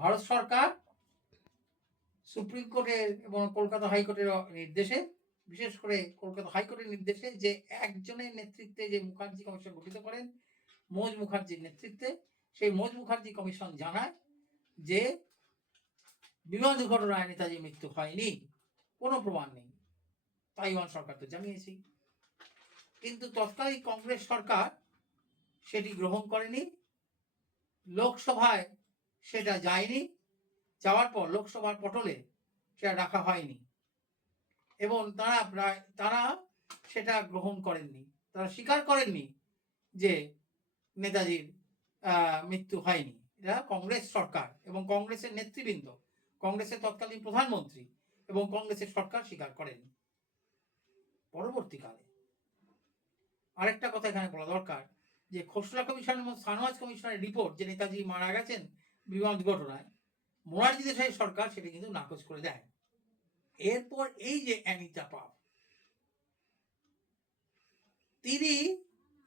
ভারত সরকার supreme কোর্টের এবং কলকাতা হাইকোর্টের নির্দেশে, বিশেষ করে কলকাতা হাইকোর্টের নির্দেশে, যে একজনের নেতৃত্বে যে মুখার্জি কমিশন গঠিত করেন মনোজ মুখার্জির নেতৃত্বে, সেই মনোজ মুখার্জি কমিশন জানায় যে বিমান দুর্ঘটনায় নেতাজির মৃত্যু হয়নি, কোনো প্রমাণ নেই। তাইওয়ান সরকার তো জানিয়েছি, কিন্তু তৎকালীন কংগ্রেস সরকার সেটি গ্রহণ করেনি। লোকসভায় সেটা যায়নি, যাওয়ার পর লোকসভার পটলে সেটা রাখা হয়নি এবং তারা সেটা গ্রহণ করেননি। তারা স্বীকার করেননি যে নেতাজির মৃত্যু হয়নি। এরা কংগ্রেস সরকার এবং কংগ্রেসের নেতৃবৃন্দ, কংগ্রেসের তৎকালীন প্রধানমন্ত্রী এবং কংগ্রেসের সরকার স্বীকার করেনি। পরবর্তীকালে আরেকটা কথা এখানে বলা দরকার, যে খোসলা কমিশন এবং সানওয়াজ কমিশনের রিপোর্ট যে নেতাজি মারা গেছেন বিমান দুর্ঘটনায়, মোরারজি দেশাইয়ের সরকার সেটা কিন্তু নাকচ করে দেয়। এরপর এই যে অ্যানিতা পাল, তিনি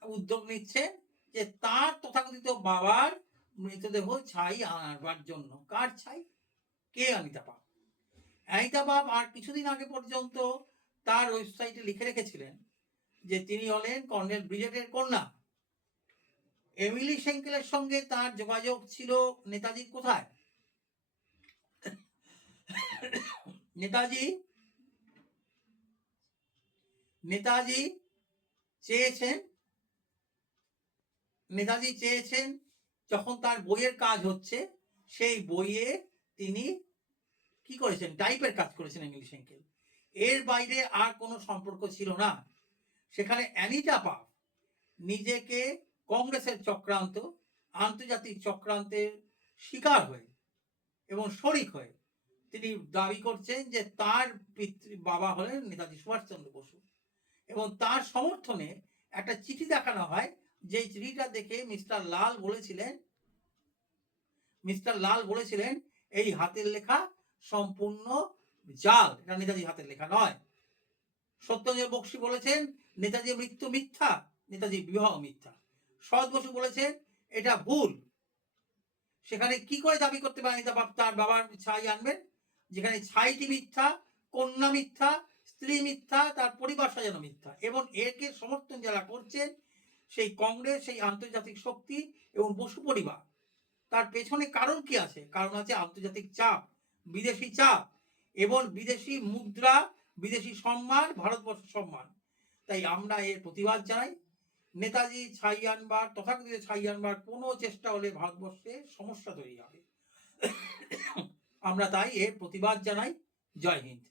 উদ্যোগ নিচ্ছেন যে তার তথাকথিত বাবার মৃতদেহ ছাই আনবার জন্য। কার ছাই? কে অনিতা পাল? অনিতা পাল আর কিছুদিন আগে পর্যন্ত তার ওয়েবসাইটে লিখে রেখেছিলেন যে তিনি হলেন কর্নেল ব্রিজেটের কন্যা। এমিলি সেঙ্কেলের সঙ্গে তার যোগাযোগ ছিল নেতাজির কোথায়? নেতাজি চেয়েছেন যখন তার বইয়ের কাজ হচ্ছে, সেই বইয়ে তিনি কি করেছেন? টাইপের কাজ করেছেন এমিলি সেঙ্কেল। এর বাইরে আর কোনো সম্পর্ক ছিল না। সেখানে অ্যানিটা পাল নিজেকে কংগ্রেসের চক্রান্ত, আন্তর্জাতিক চক্রান্তের শিকার হয়ে এবং শরিক হয়ে তিনি দাবি করছেন যে তার বাবা হলেন নেতাজি সুভাষচন্দ্র বসু, এবং তার সমর্থনে একটা চিঠি দেখানো হয়, যে চিঠিটা দেখে মিস্টার লাল বলেছিলেন এই হাতের লেখা সম্পূর্ণ জাল, এটা নেতাজির হাতের লেখা নয়। সত্যেন্দ্র বক্সী বলেছেন নেতাজির মৃত্যু মিথ্যা, নেতাজির বিবাহ মিথ্যা। শরৎ বসু বলেছেন এটা ভুল। সেখানে কি করে দাবি করতে পারেন তার বাবার ছাই আনবেন, যেখানে ছাইটি মিথ্যা, কন্যা মিথ্যা, স্ত্রী মিথ্যা, তার পরিবার সাজানো মিথ্যা। এবং একে সমর্থন যারা করছেন সেই কংগ্রেস, সেই আন্তর্জাতিক শক্তি এবং বসু পরিবার, তার পেছনে কারণ কি আছে? কারণ আছে আন্তর্জাতিক চাপ, বিদেশি চাপ এবং বিদেশি মুদ্রা, বিদেশি সম্মান, ভারতবর্ষের সম্মান। তাই আমরা এর প্রতিবাদ জানাই। নেতাজি ছাই আনবার, তথাকথিত ছাই আনবার কোনো চেষ্টা হলে ভারতবর্ষে সমস্যা তৈরি হবে। আমরা তাই এর প্রতিবাদ জানাই। জয় হিন্দ।